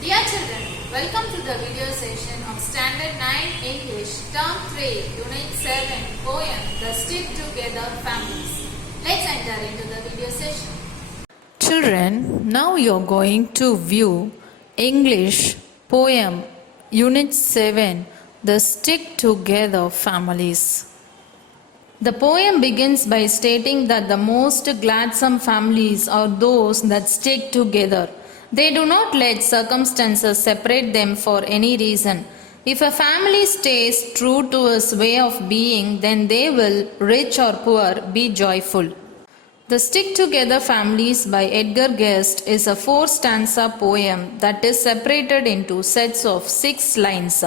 Dear children, welcome to the video session of Standard 9 English Term 3 Unit 7 poem The Stick Together Families. Let's enter into the video session. Children, now you're going to view English poem Unit 7 The Stick Together Families. The poem begins by stating that the most gladsome families are those that stick together. They do not let circumstances separate them for any reason. If a family stays true to its way of being, then they will, rich or poor, be joyful. The Stick Together Families by Edgar Guest is a 4-stanza poem that is separated into sets of 6 lines.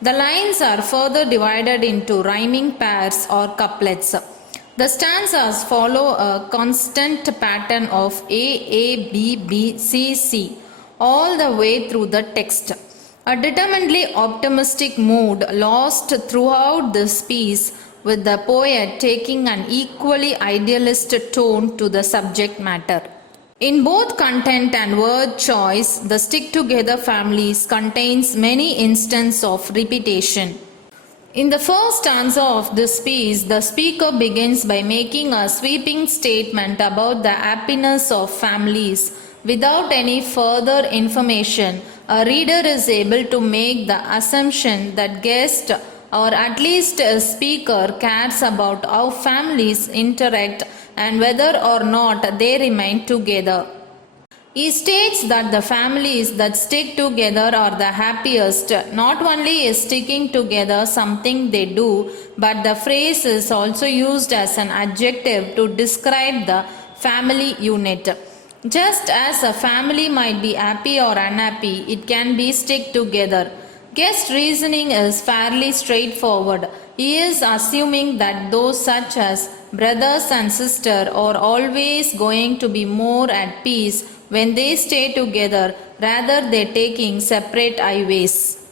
The lines are further divided into rhyming pairs or couplets. The stanzas follow a constant pattern of A, B, B, C, C all the way through the text. A determinedly optimistic mood lost throughout this piece, with the poet taking an equally idealist tone to the subject matter. In both content and word choice, the Stick Together Families contains many instances of repetition. In the first stanza of this piece, the speaker begins by making a sweeping statement about the happiness of families. Without any further information, a reader is able to make the assumption that guest, or at least a speaker, cares about how families interact and whether or not they remain together. He states that the families that stick together are the happiest. Not only is sticking together something they do, but the phrase is also used as an adjective to describe the family unit. Just as a family might be happy or unhappy, it can be stick together. Guest reasoning is fairly straightforward. He is assuming that those such as brothers and sisters are always going to be more at peace when they stay together rather than taking separate highways.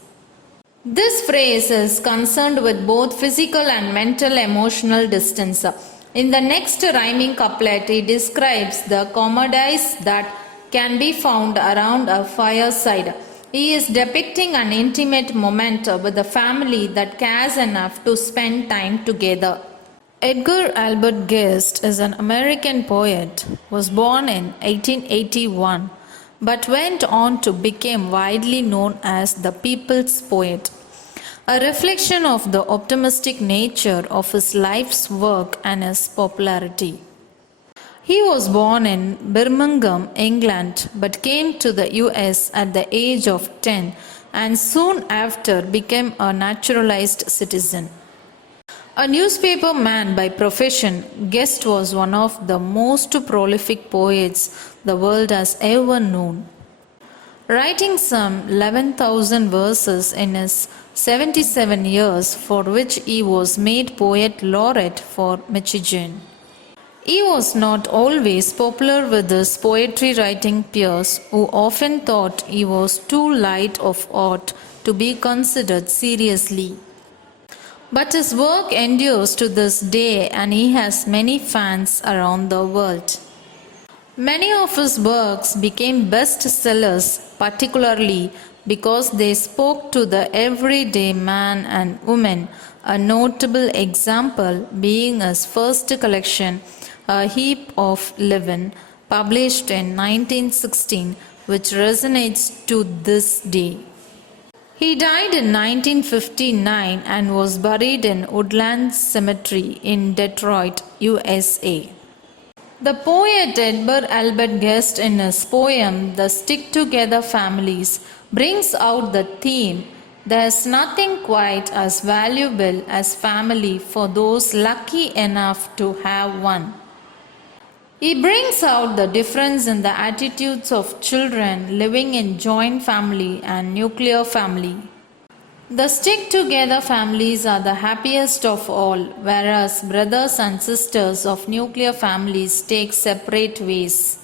This phrase is concerned with both physical and mental emotional distance. In the next rhyming couplet, he describes the commodities that can be found around a fireside. He is depicting an intimate moment with a family that cares enough to spend time together. Edgar Albert Guest is an American poet, was born in 1881, but went on to become widely known as the people's poet, a reflection of the optimistic nature of his life's work and his popularity. He was born in Birmingham, England, but came to the US at the age of 10 and soon after became a naturalized citizen. A newspaper man by profession, Guest was one of the most prolific poets the world has ever known, writing some 11,000 verses in his 77 years, for which he was made poet laureate for Michigan. He was not always popular with his poetry writing peers, who often thought he was too light of art to be considered seriously. But his work endures to this day and he has many fans around the world. Many of his works became bestsellers, particularly because they spoke to the everyday man and woman, a notable example being his first collection, A Heap of Living, published in 1916, which resonates to this day. He died in 1959 and was buried in Woodlands Cemetery in Detroit, USA. The poet Edgar Albert Guest, in his poem The Stick Together Families, brings out the theme: there's nothing quite as valuable as family for those lucky enough to have one. He brings out the difference in the attitudes of children living in joint family and nuclear family. The stick together families are the happiest of all, whereas brothers and sisters of nuclear families take separate ways.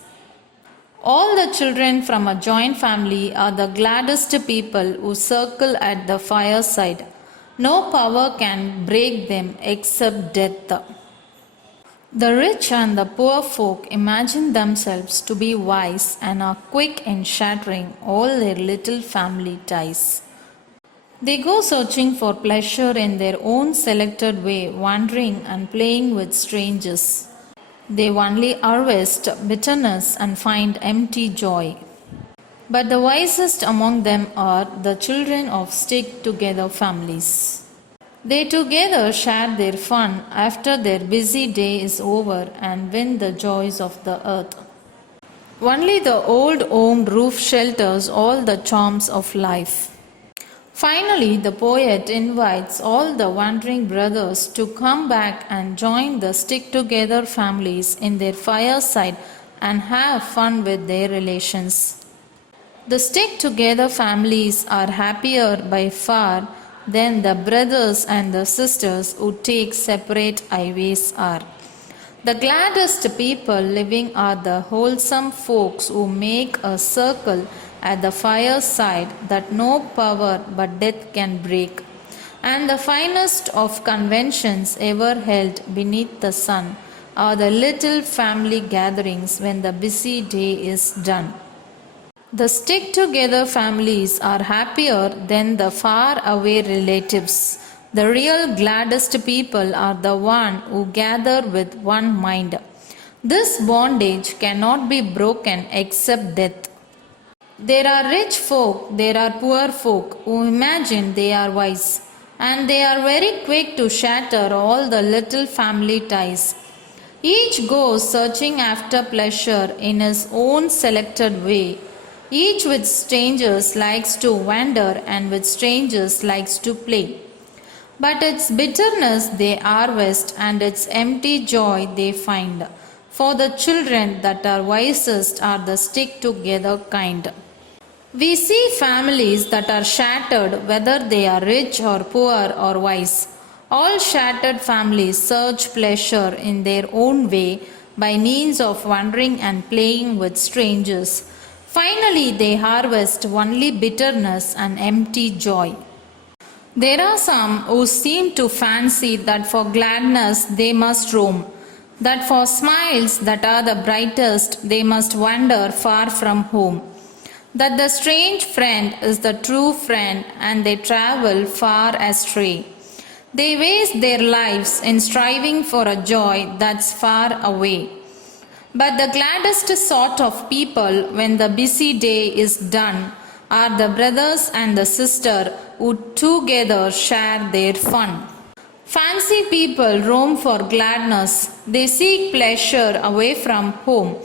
All the children from a joint family are the gladdest people who circle at the fireside. No power can break them except death. The rich and the poor folk imagine themselves to be wise and are quick in shattering all their little family ties. They go searching for pleasure in their own selected way, wandering and playing with strangers. They only harvest bitterness and find empty joy. But the wisest among them are the children of stick together families. They together share their fun after their busy day is over and win the joys of the earth. Only the old home roof shelters all the charms of life. Finally, the poet invites all the wandering brothers to come back and join the stick together families in their fireside and have fun with their relations. The stick together families are happier by far than the brothers and the sisters who take separate highways are. The gladdest people living are the wholesome folks who make a circle at the fireside that no power but death can break. And the finest of conventions ever held beneath the sun are the little family gatherings when the busy day is done. The stick together families are happier than the far away relatives. The real gladdest people are the one who gather with one mind. This bondage cannot be broken except death. There are rich folk, there are poor folk who imagine they are wise, and they are very quick to shatter all the little family ties. Each goes searching after pleasure in his own selected way. Each with strangers likes to wander and with strangers likes to play. But its bitterness they harvest and its empty joy they find. For the children that are wisest are the stick together kind. We see families that are shattered whether they are rich or poor or wise. All shattered families search pleasure in their own way by means of wandering and playing with strangers. Finally, they harvest only bitterness and empty joy. There are some who seem to fancy that for gladness they must roam, that for smiles that are the brightest they must wander far from home, that the strange friend is the true friend and they travel far astray. They waste their lives in striving for a joy that's far away. But the gladdest sort of people when the busy day is done are the brothers and the sister who together share their fun. Fancy people roam for gladness, they seek pleasure away from home.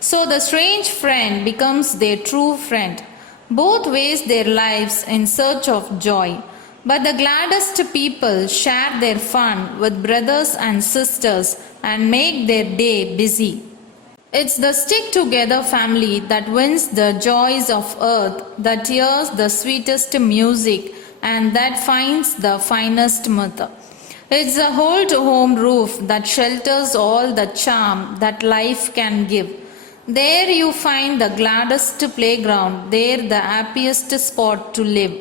So the strange friend becomes their true friend. Both waste their lives in search of joy. But the gladdest people share their fun with brothers and sisters and make their day busy. It's the stick together family that wins the joys of earth, that hears the sweetest music, and that finds the finest mirth. It's the old home roof that shelters all the charm that life can give. There you find the gladdest playground, there the happiest spot to live.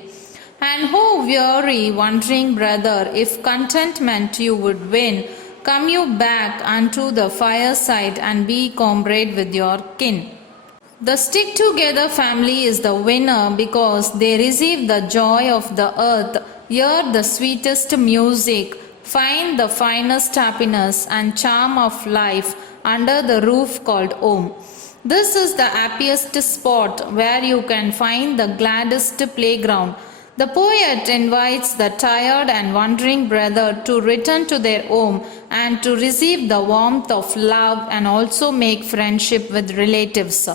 And oh, weary, wandering brother, if contentment you would win, come you back unto the fireside and be comrade with your kin. The stick together family is the winner because they receive the joy of the earth, hear the sweetest music, find the finest happiness and charm of life under the roof called home. This is the happiest spot where you can find the gladdest playground. The poet invites the tired and wandering brother to return to their home and to receive the warmth of love and also make friendship with relatives.